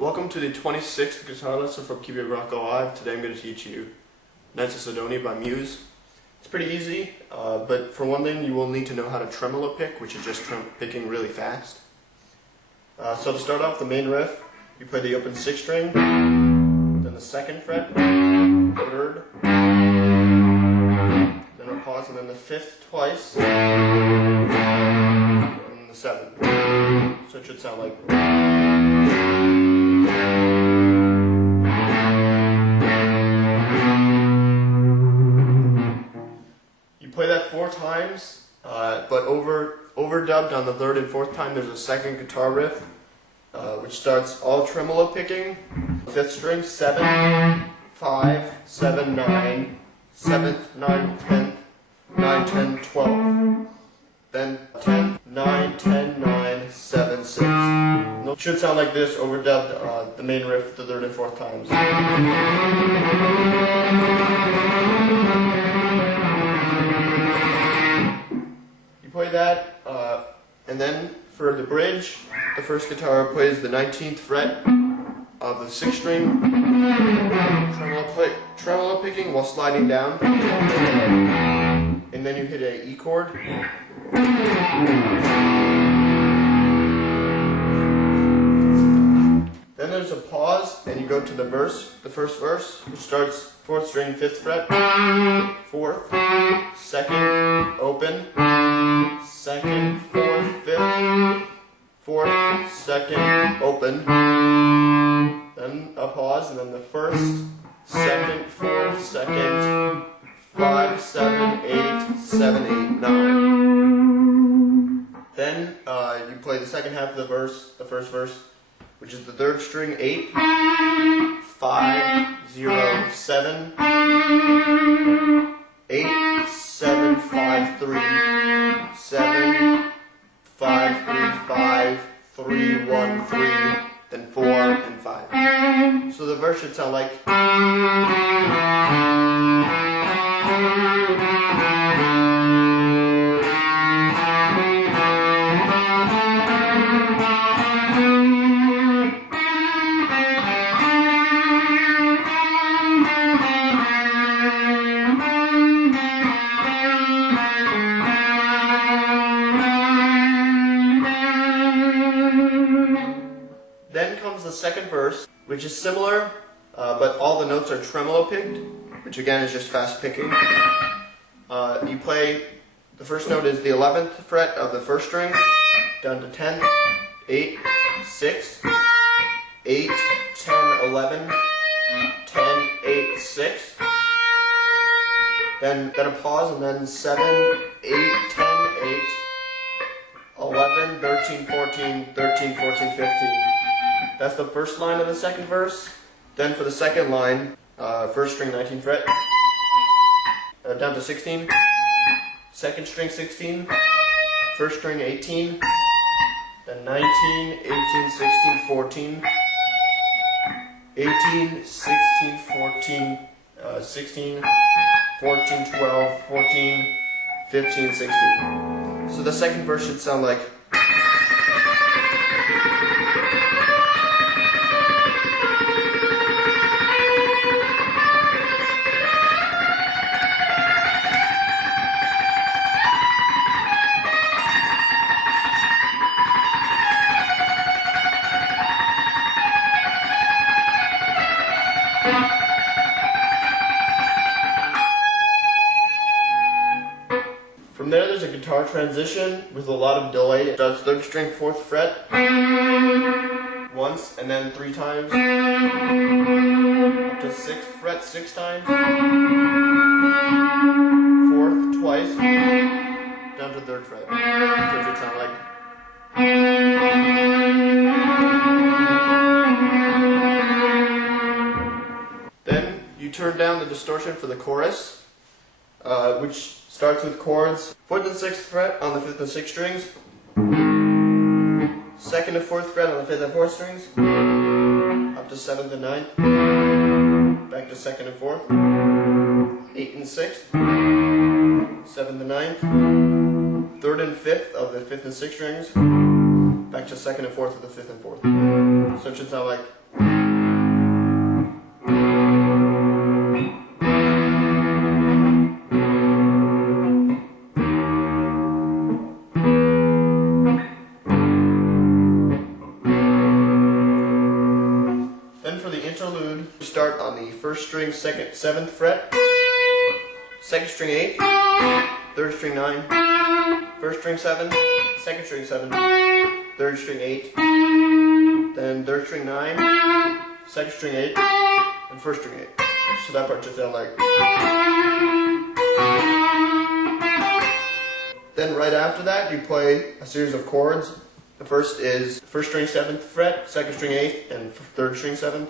Welcome to the 26th guitar lesson from Keep Your Rock Alive. Today I'm going to teach you Knights of Cydonia by Muse. It's pretty easy, but for one thing you will need to know how to tremolo pick, which is just picking really fast. So to start off, the main riff, you play the open 6th string, then the 2nd fret, 3rd, then a pause, and then the 5th twice, and the 7th. So it should sound like... Play that 4 times, but overdubbed on the 3rd and 4th time. There's a second guitar riff, which starts all tremolo picking. 5th string, 7, 5, 7, 9, 7th, 9, 10th, 9, 10, 12. Then 10, 9, 10, 9, 7, 6. It should sound like this, overdubbed the main riff the 3rd and 4th times. Play that, and then for the bridge, the first guitar plays the 19th fret of the 6th string, tremolo picking while sliding down, and then you hit a E chord. Then there's a pause, and you go to the verse, the first verse, which starts 4th string, 5th fret, 4th, 2nd, open, 2nd, 4th, 5th, 4th, 2nd, open, then a pause, and then the 1st, 2nd, 4th, 2nd, 5, 7, 8, 7, 8, 9. Then you play the second half of the verse, the first verse, which is the 3rd string, 8, 5, 0, 7, 8, 7, 5, 3, 7, 5, 3, 5, 3, 1, 3, then 4, and 5. So the verse should sound like... Then comes the second verse, which is similar, but all the notes are tremolo picked, which again is just fast picking. You play, the first note is the 11th fret of the 1st string, down to 10th, 8, 6, 8, 10, 11, 10, 8, 6. Then a pause, and then 7, 8, 10, 8, 11, 13, 14, 13, 14, 15. That's the first line of the second verse. Then for the second line, 1st string 19th fret, down to 16, 2nd string 16, 1st string 18, then 19, 18, 16, 14, 18, 16, 14, 16, 14, 12, 14, 15, 16. So the second verse should sound like... From there, there's a guitar transition with a lot of delay. It does 3rd string, 4th fret once, and then 3 times, up to 6th fret 6 times, 4th twice, down to 3rd fret. So it should sound like... Then you turn down the distortion for the chorus, which starts with chords 4th and 6th fret on the 5th and 6th strings, 2nd and 4th fret on the 5th and 4th strings, up to 7th and 9th, back to 2nd and 4th, 8th and 6th, 7th and 9th, 3rd and 5th of the 5th and 6th strings, back to 2nd and 4th of the 5th and 4th. So it should sound like... You start on the first string, second, 7th fret, second string 8, third string 9, first string 7, second string 7, third string 8, then third string 9, second string 8, and first string 8. So that part should sound like. Then right after that, you play a series of chords. The first is first string 7th fret, second string 8th, and third string 7th.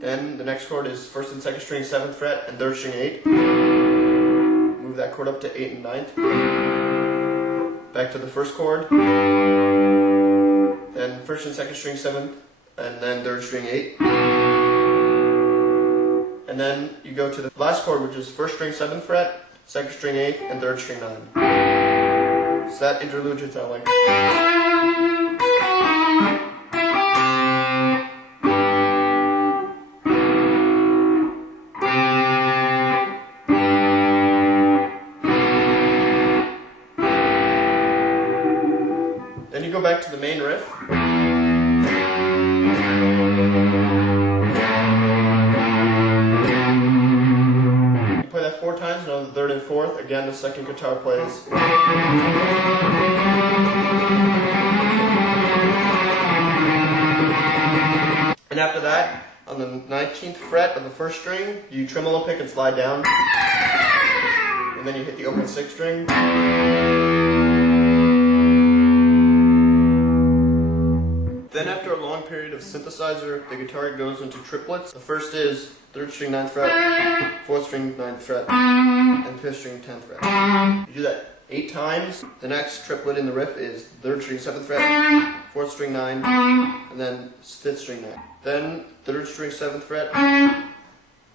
Then the next chord is first and second string 7th fret and third string 8th. Move that chord up to 8th and 9th. Back to the first chord. Then first and second string 7th, and then third string 8th. And then you go to the last chord, which is first string 7th fret, second string 8th, and third string 9. So that interlude should sound like. Then you go back to the main riff. You play that 4 times, and on the 3rd and 4th, again the second guitar plays. And after that, on the 19th fret of the first string, you tremolo pick and slide down. And then you hit the open 6th string. Then after a long period of synthesizer, the guitar goes into triplets. The first is 3rd string 9th fret, 4th string 9th fret, and 5th string 10th fret. You do that 8 times. The next triplet in the riff is 3rd string 7th fret, 4th string 9, and then 5th string 9. Then 3rd string 7th fret,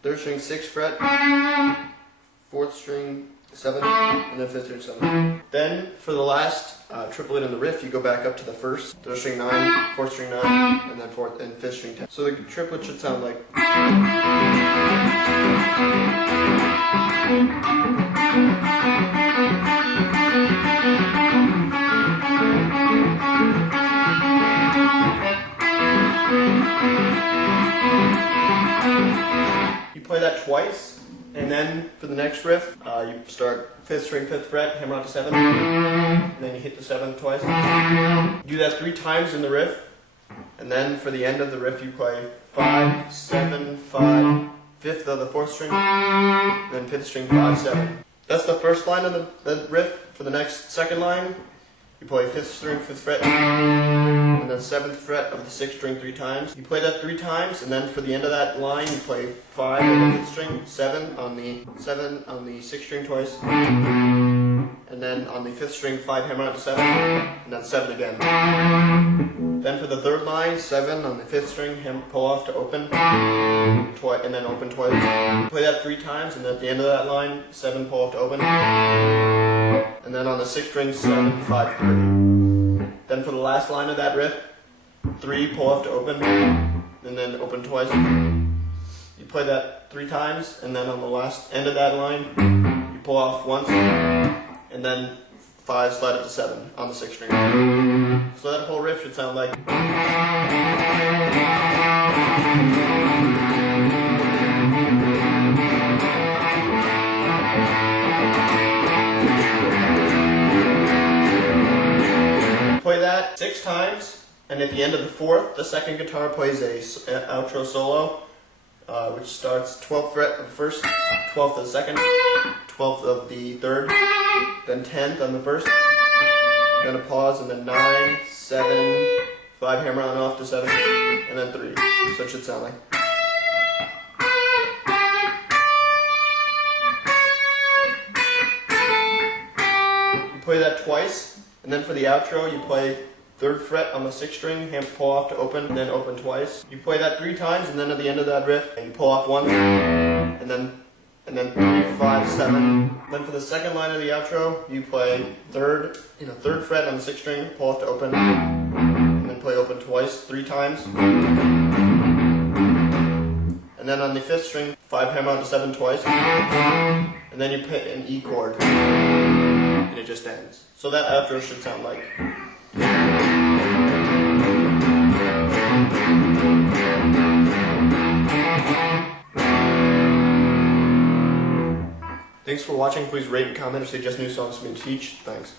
3rd string 6th fret, 4th string 7, and then 5th string 7. Then for the last triplet in the riff, you go back up to the first, 3rd string 9, 4th string 9, and then 4th and 5th string 10. So the triplet should sound like. You play that twice, and then for the next riff, you start 5th string, 5th fret, hammer on to 7, and then you hit the 7 twice. You do that 3 times in the riff, and then for the end of the riff, you play 5, 7, 5, 5th of the 4th string, and then 5th string, 5, 7. That's the first line of the riff. For the next second line, you play 5th string, 5th fret, and then 7th fret of the 6th string 3 times. You play that 3 times, and then for the end of that line, you play 5 on the 5th string, 7 on the 6th string twice, and then on the 5th string 5 hammer out to 7, and then 7 again. Then for the third line, 7 on the 5th string, pull off to open, and then open twice. You play that 3 times, and then at the end of that line, 7 pull off to open. And then on the 6th string, 7, 5, 3. Then for the last line of that riff, 3 pull off to open, and then open twice. You play that 3 times, and then on the last end of that line, you pull off once, and then 5 slide up to 7 on the 6th string. So that whole riff should sound like. Play that 6 times, and at the end of the 4th, the second guitar plays an outro solo, which starts 12th fret of the 1st, 12th of the 2nd, 12th of the 3rd, then 10th on the 1st, then a pause, and then 9, 7, 5 hammer on off to 7, and then 3. So it should sound like. You play that twice. And then for the outro, you play 3rd fret on the 6th string, hand pull off to open, and then open twice. You play that 3 times, and then at the end of that riff, you pull off once, and then 3, 5, 7. Then for the second line of the outro, you play 3rd fret on the 6th string, pull off to open, and then play open twice, 3 times. And then on the 5th string, 5 hammer on to 7 twice, and then you play an E chord. And it just ends. So that outro should sound like. Thanks for watching. Please rate and comment or suggest new songs for me to teach. Thanks.